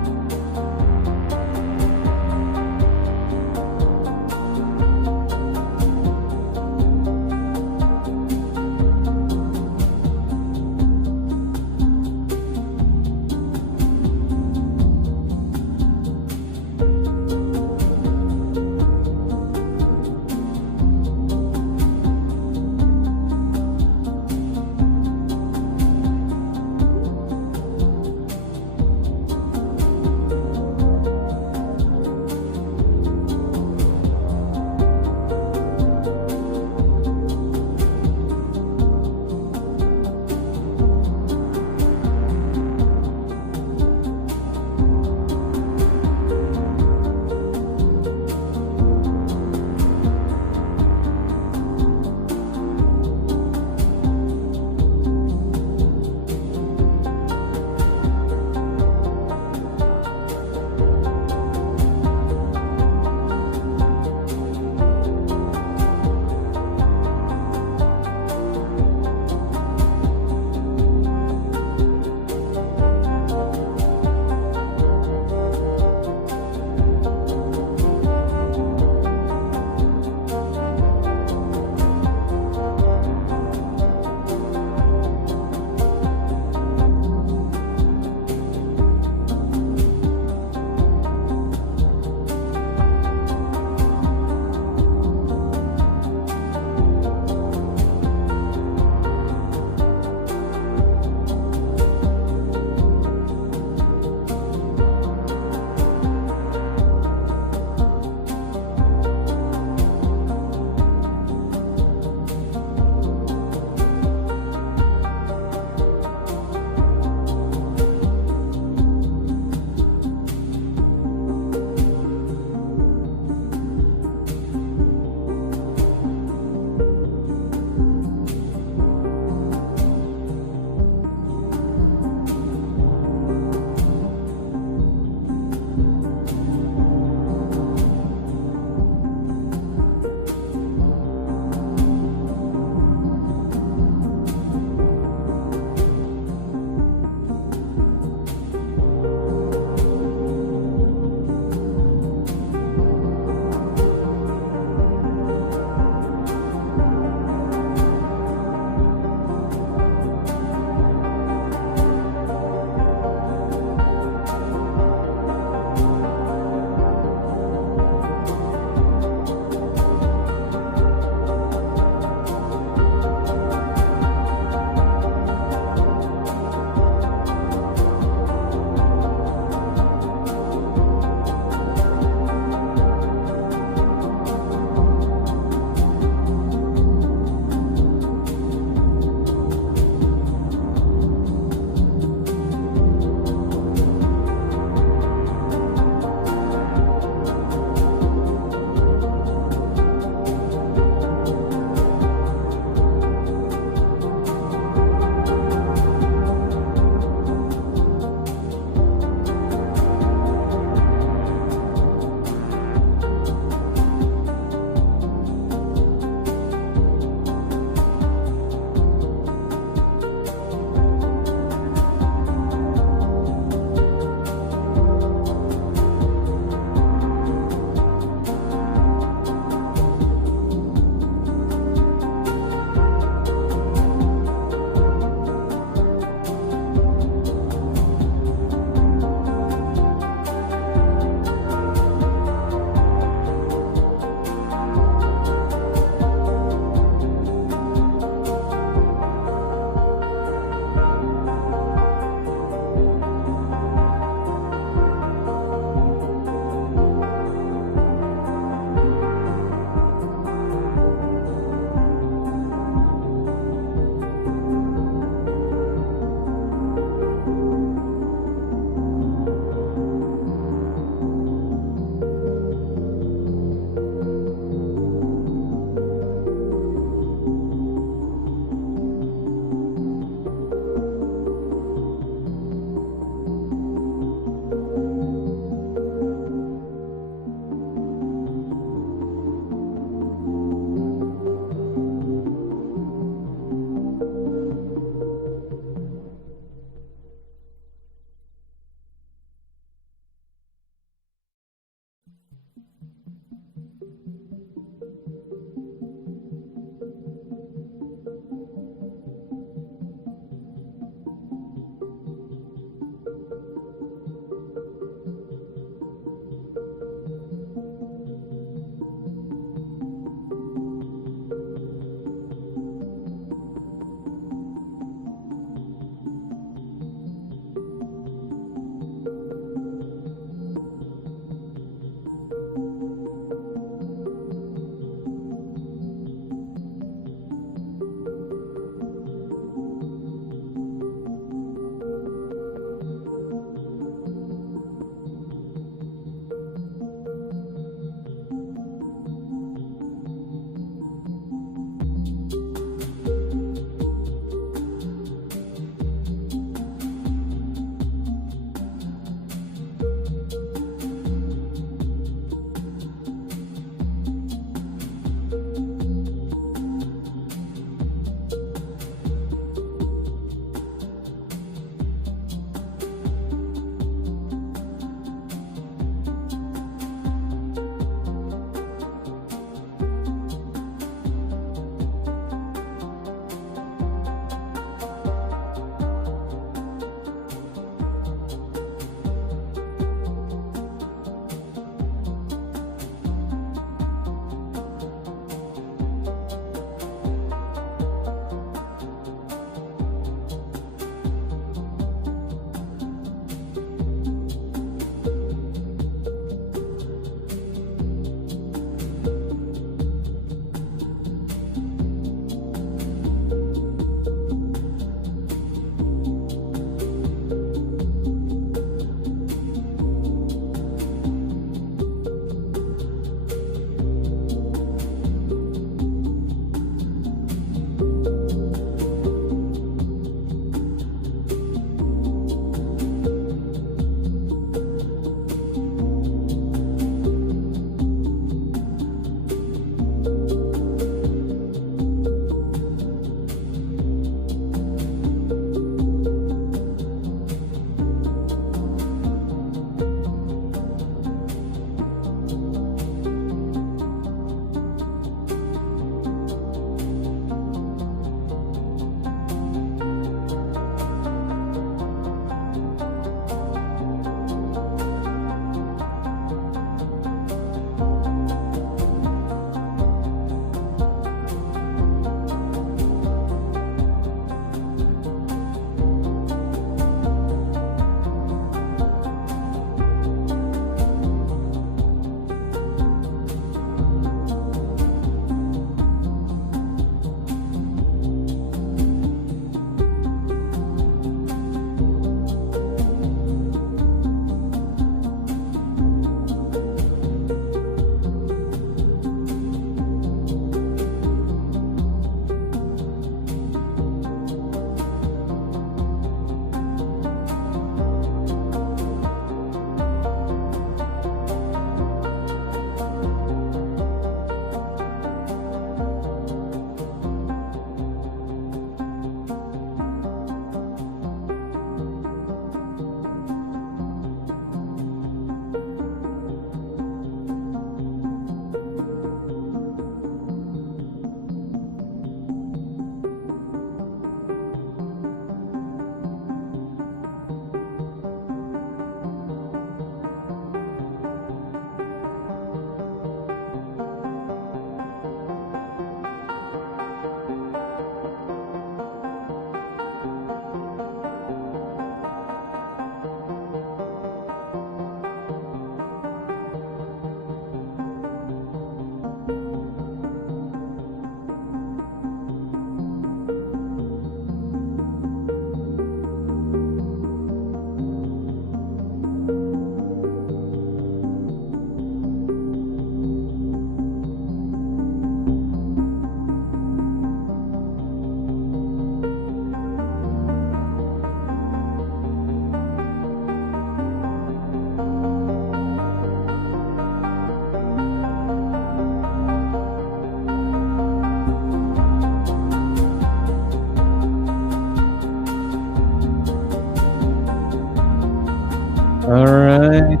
All right.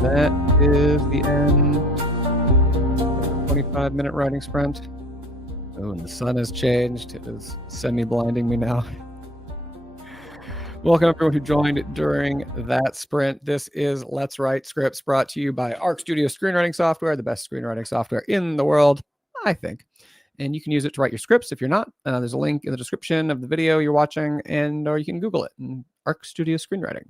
That is the end of the 25-minute writing sprint. Oh, and the sun has changed. It is semi-blinding me now. Welcome everyone who joined during that sprint. This is Let's Write Scripts, brought to you by Arc Studio Screenwriting Software, the best screenwriting software in the world, I think. And you can use it to write your scripts if you're not. There's a link in the description of the video you're watching, or you can Google it, Arc Studio Screenwriting.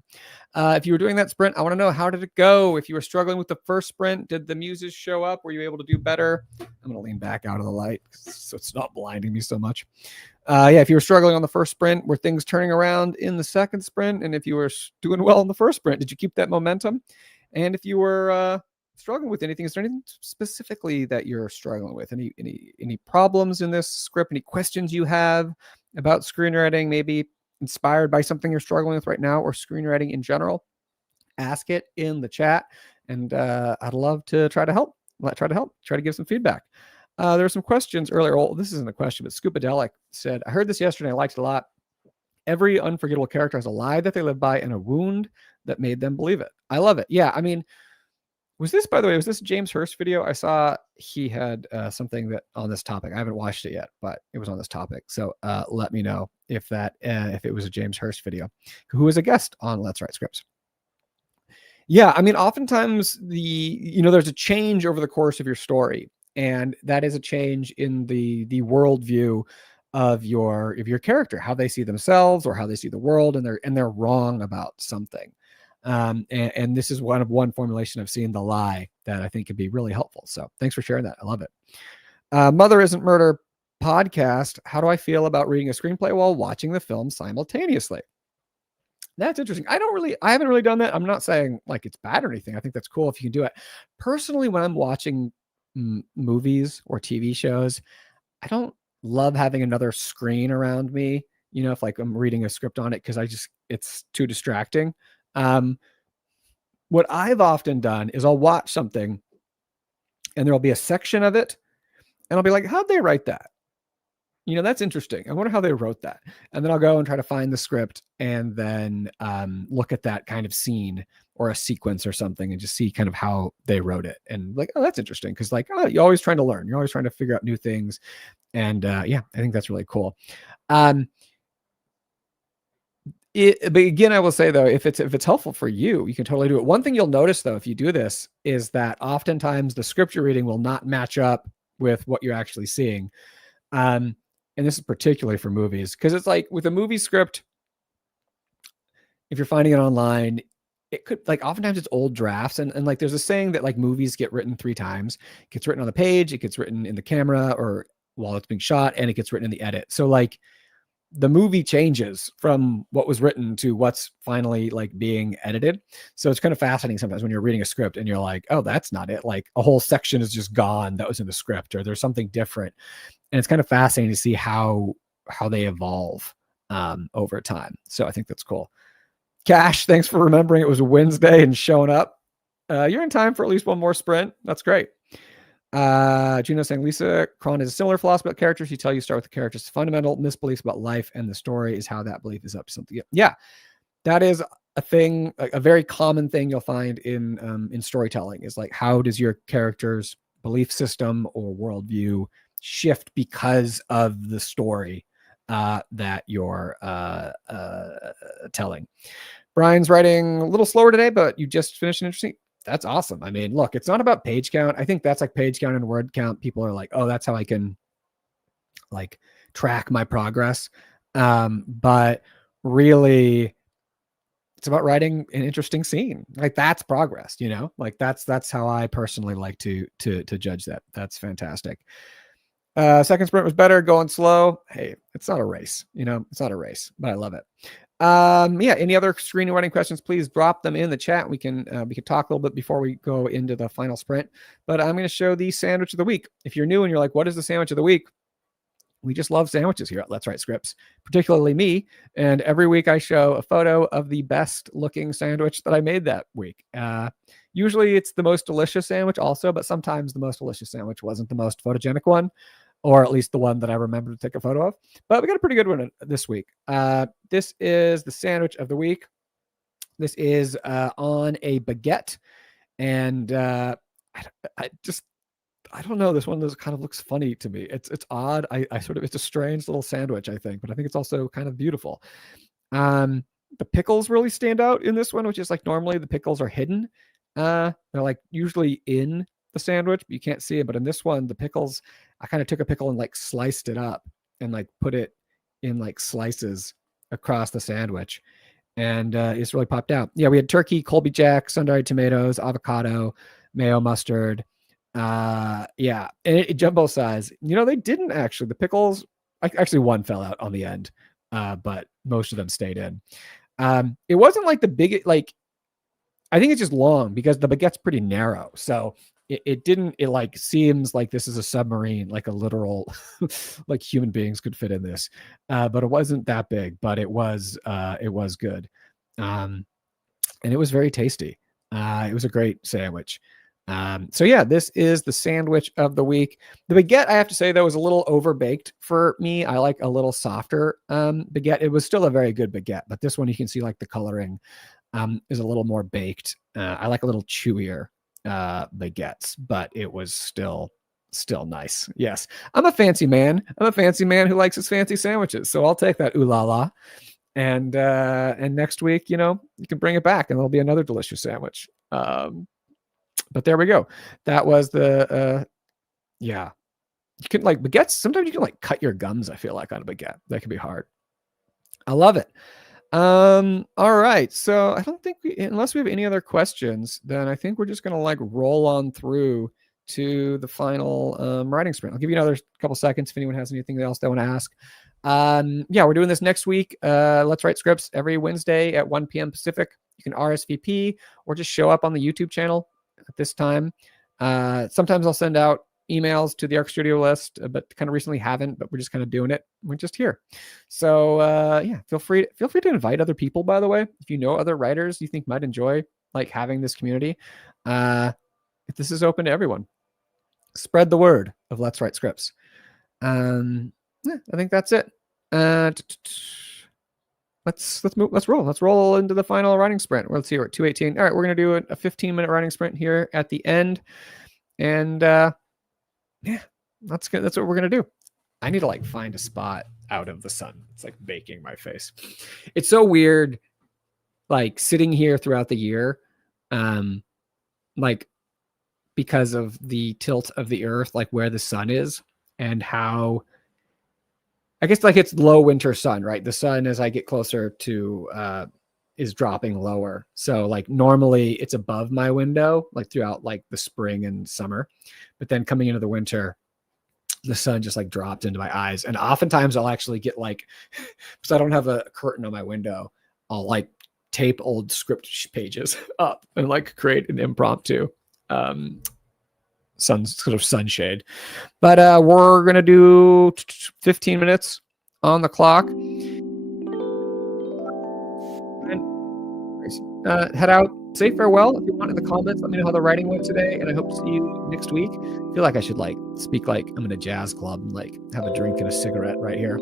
If you were doing that sprint, I want to know, how did it go? If you were struggling with the first sprint, did the muses show up? Were you able to do better? I'm going to lean back out of the light so it's not blinding me so much. If you were struggling on the first sprint, were things turning around in the second sprint? And if you were doing well in the first sprint, did you keep that momentum? And if you were struggling with anything, is there anything specifically that you're struggling with? Any problems in this script? Any questions you have about screenwriting, maybe inspired by something you're struggling with right now, or screenwriting in general? Ask it in the chat, and I'd love to try to help. Try to give some feedback. There were some questions earlier. Well, this isn't a question, but Scoopadelic said, I heard this yesterday. I liked it a lot. Every unforgettable character has a lie that they live by and a wound that made them believe it. I love it. Yeah, I mean, was this a James Hurst video? I saw he had something that on this topic. I haven't watched it yet, but it was on this topic. So let me know if it was a James Hurst video, who was a guest on Let's Write Scripts. Yeah, I mean, oftentimes there's a change over the course of your story, and that is a change in the worldview of your character, how they see themselves or how they see the world, and they're wrong about something. And this is one formulation of seeing the lie that I think could be really helpful. So thanks for sharing that. I love it. Mother Isn't Murder podcast. How do I feel about reading a screenplay while watching the film simultaneously? That's interesting. I haven't really done that. I'm not saying like it's bad or anything. I think that's cool if you can do it. Personally, when I'm watching movies or TV shows, I don't love having another screen around me, if like I'm reading a script on it, because it's too distracting. What I've often done is I'll watch something and there'll be a section of it and I'll be like, how'd they write that? That's interesting. I wonder how they wrote that. And then I'll go and try to find the script and then look at that kind of scene or a sequence or something and just see kind of how they wrote it. And like, oh, that's interesting. Because you're always trying to learn. You're always trying to figure out new things. And I think that's really cool. But again, I will say though, if it's helpful for you, you can totally do it. One thing you'll notice though, if you do this, is that oftentimes the script you're reading will not match up with what you're actually seeing. And this is particularly for movies, because it's like with a movie script, if you're finding it online, it could oftentimes it's old drafts. And like, there's a saying that like movies get written 3 times. It gets written on the page, it gets written in the camera or while it's being shot, and it gets written in the edit. So like the movie changes from what was written to what's finally like being edited. So it's kind of fascinating sometimes when you're reading a script and you're like, oh, that's not it. Like a whole section is just gone that was in the script, or there's something different. And it's kind of fascinating to see how they evolve over time. So I think that's cool. Cash, thanks for remembering it was a Wednesday and showing up. You're in time for at least one more sprint. That's great. Juno saying, Lisa Cron has a similar philosophy about characters. You tell you start with the characters' fundamental misbeliefs about life, and the story is how that belief is up to something. Yeah, that is a thing, a very common thing you'll find in storytelling, is like, how does your character's belief system or worldview shift because of the story that you're telling. Brian's writing a little slower today, but you just finished an interesting. That's awesome. I mean, look, it's not about page count. I think that's like page count and word count. People are like, oh, that's how I can like track my progress. But really, it's about writing an interesting scene. Like that's progress, like that's how I personally like to judge that. That's fantastic. Second sprint was better, going slow. Hey, it's not a race, it's not a race, but I love it. Any other screenwriting questions, please drop them in the chat. We can talk a little bit before we go into the final sprint, but I'm going to show the sandwich of the week. If you're new and you're like, what is the sandwich of the week? We just love sandwiches here at Let's Write Scripts, particularly me. And every week I show a photo of the best looking sandwich that I made that week. Usually it's the most delicious sandwich also, but sometimes the most delicious sandwich wasn't the most photogenic one, or at least the one that I remember to take a photo of. But we got a pretty good one this week. This is the sandwich of the week. This is on a baguette, and I don't know. This one kind of looks funny to me. It's odd. I sort of, it's a strange little sandwich, I think, but I think it's also kind of beautiful. The pickles really stand out in this one, which is like normally the pickles are hidden. They're like usually in the sandwich, but you can't see it. But in this one, the pickles, I kind of took a pickle and like sliced it up and like put it in like slices across the sandwich. And it's really popped out. Yeah, we had turkey, Colby Jack, sun-dried tomatoes, avocado, mayo, mustard. Yeah, and jumbo size. You know, they didn't actually. The pickles, actually, one fell out on the end, but most of them stayed in. It wasn't like the big, like, I think it's just long because the baguette's pretty narrow. So it didn't, it like seems like this is a submarine, like a literal, like human beings could fit in this. But it wasn't that big, but it was good. And it was very tasty. It was a great sandwich. So yeah, this is the sandwich of the week. The baguette, I have to say, though, was a little overbaked for me. I like a little softer baguette. It was still a very good baguette, but this one you can see like the coloring is a little more baked. I like a little chewier baguettes, but it was still nice. Yes, I'm a fancy man. I'm a fancy man who likes his fancy sandwiches. So I'll take that ooh la la. And next week, you know, you can bring it back and it'll be another delicious sandwich. But there we go. That was the yeah. You can like baguettes. Sometimes you can like cut your gums, I feel like, on a baguette. That can be hard. I love it. All right. So I don't think unless we have any other questions, then I think we're just gonna like roll on through to the final writing sprint. I'll give you another couple seconds if anyone has anything else they want to ask. Yeah, we're doing this next week. Let's Write Scripts every Wednesday at 1 p.m. Pacific. You can RSVP or just show up on the YouTube channel at this time. Sometimes I'll send out emails to the Arc Studio list, but kind of recently haven't, but we're just kind of doing it. We're just here. So yeah, feel free to invite other people, by the way. If you know other writers you think might enjoy like having this community, if this is open to everyone, spread the word of Let's Write Scripts. Yeah, I think that's it. Let's roll into the final writing sprint. Let's see, we're at 2:18. All right, we're gonna do a 15-minute writing sprint here at the end, and yeah, that's good. That's what we're gonna do. I need to like find a spot out of the sun. It's like baking my face. It's so weird, like sitting here throughout the year, like because of the tilt of the earth, like where the sun is and how. I guess like it's low winter sun, right? The sun, as I get closer to, is dropping lower. So like normally it's above my window, like throughout like the spring and summer, but then coming into the winter, the sun just like dropped into my eyes. And oftentimes I'll actually get like, because I don't have a curtain on my window, I'll like tape old script pages up and like create an impromptu sunshade. But we're gonna do 15 minutes on the clock. And head out, say farewell if you want in the comments. Let me know how the writing went today, and I hope to see you next week. I feel like I should like speak like I'm in a jazz club and like have a drink and a cigarette right here.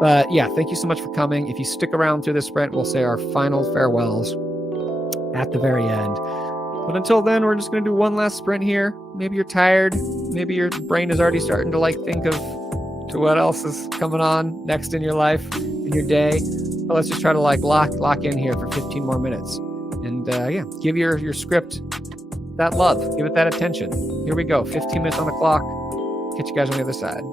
But yeah, thank you so much for coming. If you stick around through this sprint, we'll say our final farewells at the very end. But until then, we're just going to do one last sprint here. Maybe you're tired. Maybe your brain is already starting to like think of to what else is coming on next in your life, in your day. But let's just try to like lock in here for 15 more minutes. And yeah, give your script that love. Give it that attention. Here we go. 15 minutes on the clock. Catch you guys on the other side.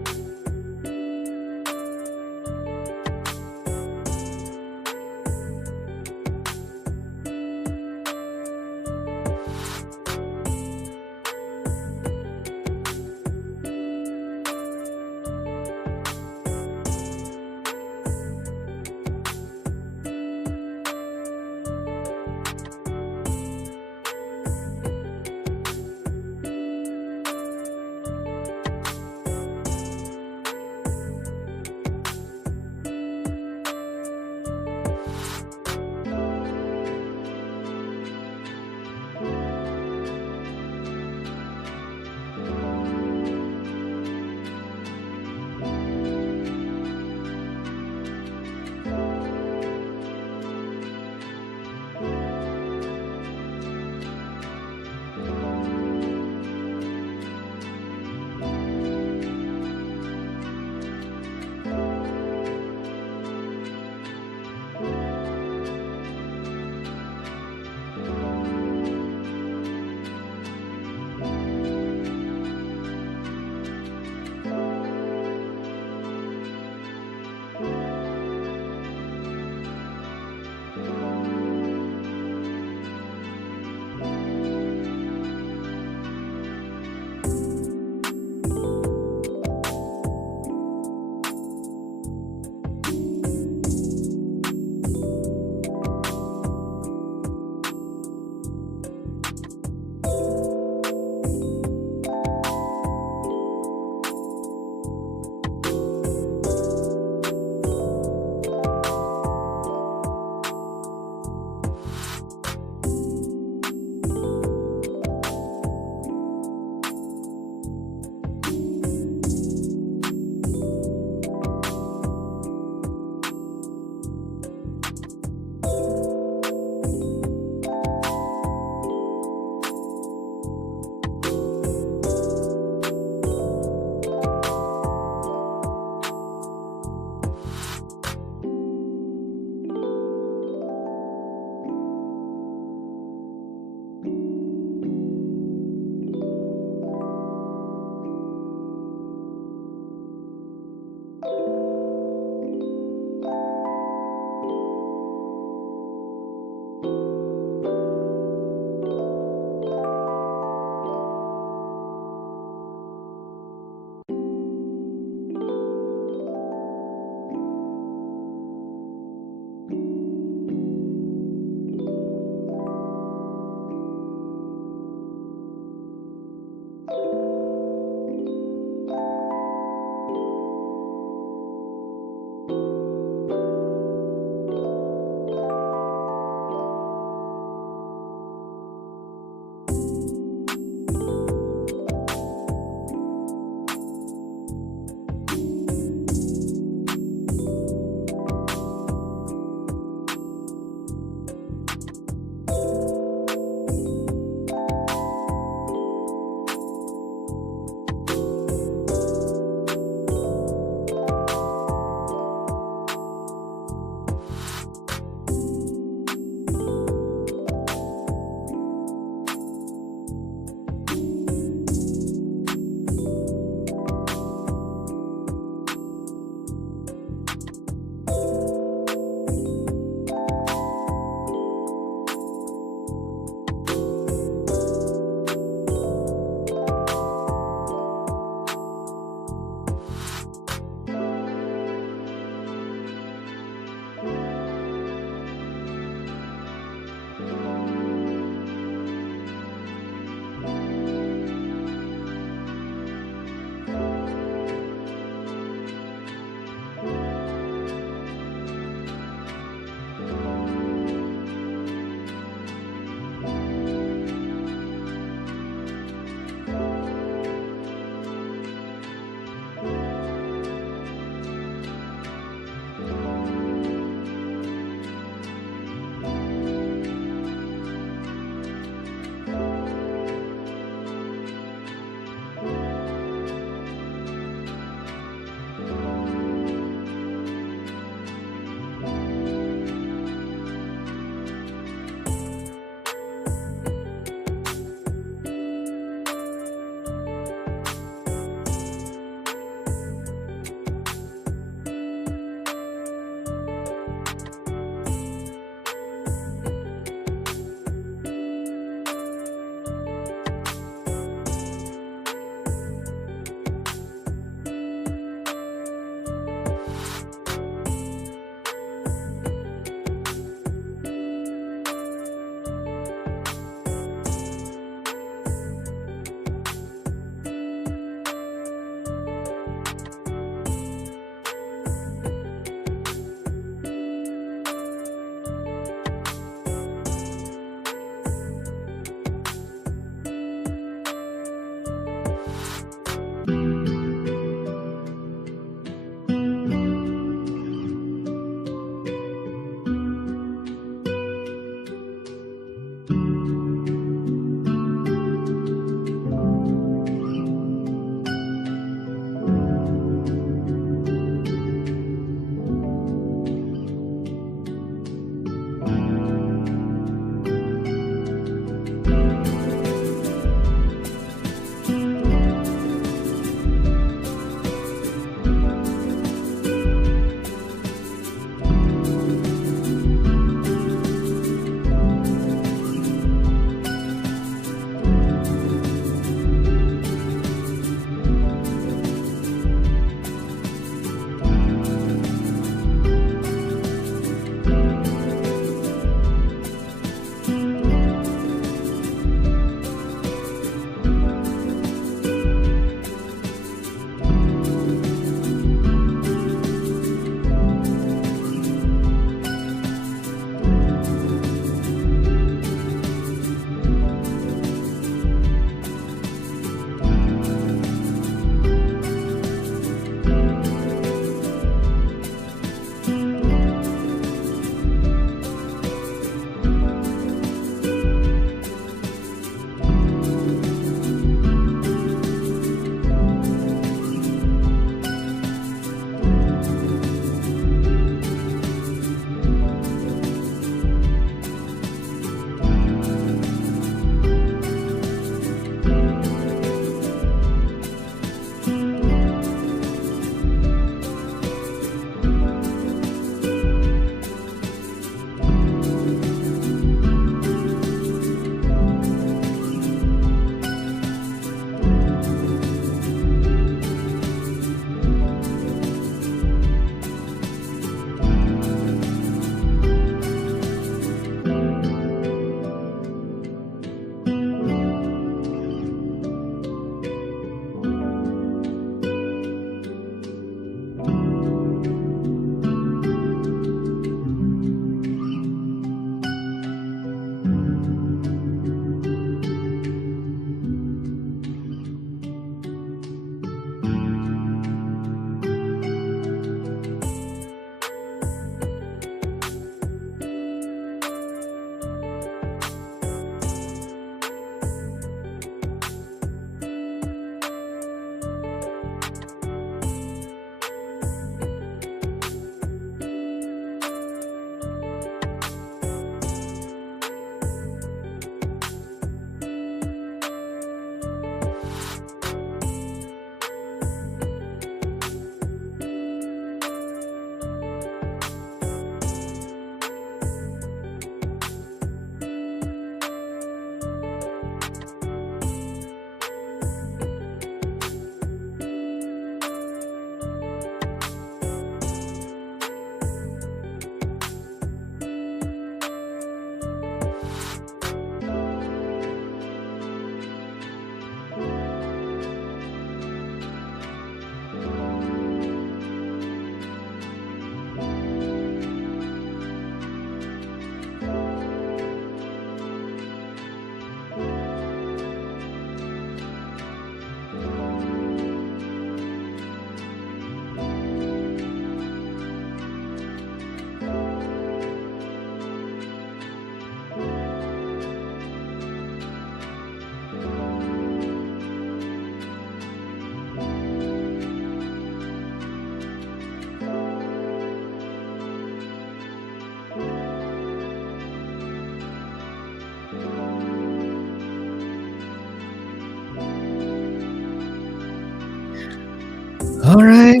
All right.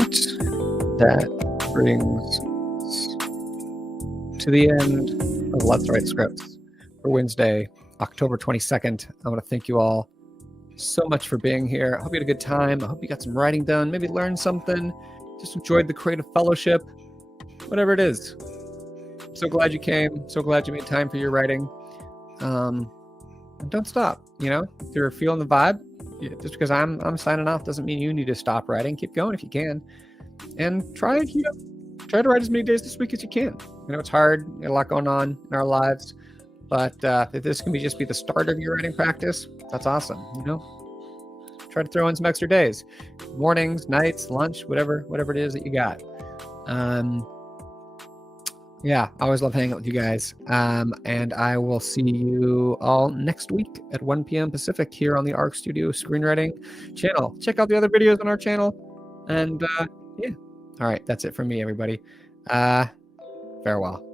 That brings us to the end of Let's Write Scripts for Wednesday, October 22nd. I want to thank you all so much for being here. I hope you had a good time. I hope you got some writing done, maybe learned something, just enjoyed the creative fellowship, whatever it is. I'm so glad you came. So glad you made time for your writing. And don't stop. If you're feeling the vibe, just because I'm signing off doesn't mean you need to stop writing. Keep going if you can, and try to write as many days this week as you can. It's hard, a lot going on in our lives, but if this can just be the start of your writing practice, that's awesome. Try to throw in some extra days, mornings, nights, lunch, whatever it is that you got. Yeah, I always love hanging out with you guys. And I will see you all next week at 1 p.m. Pacific here on the Arc Studio Screenwriting channel. Check out the other videos on our channel. And yeah, all right, that's it from me, everybody. Farewell.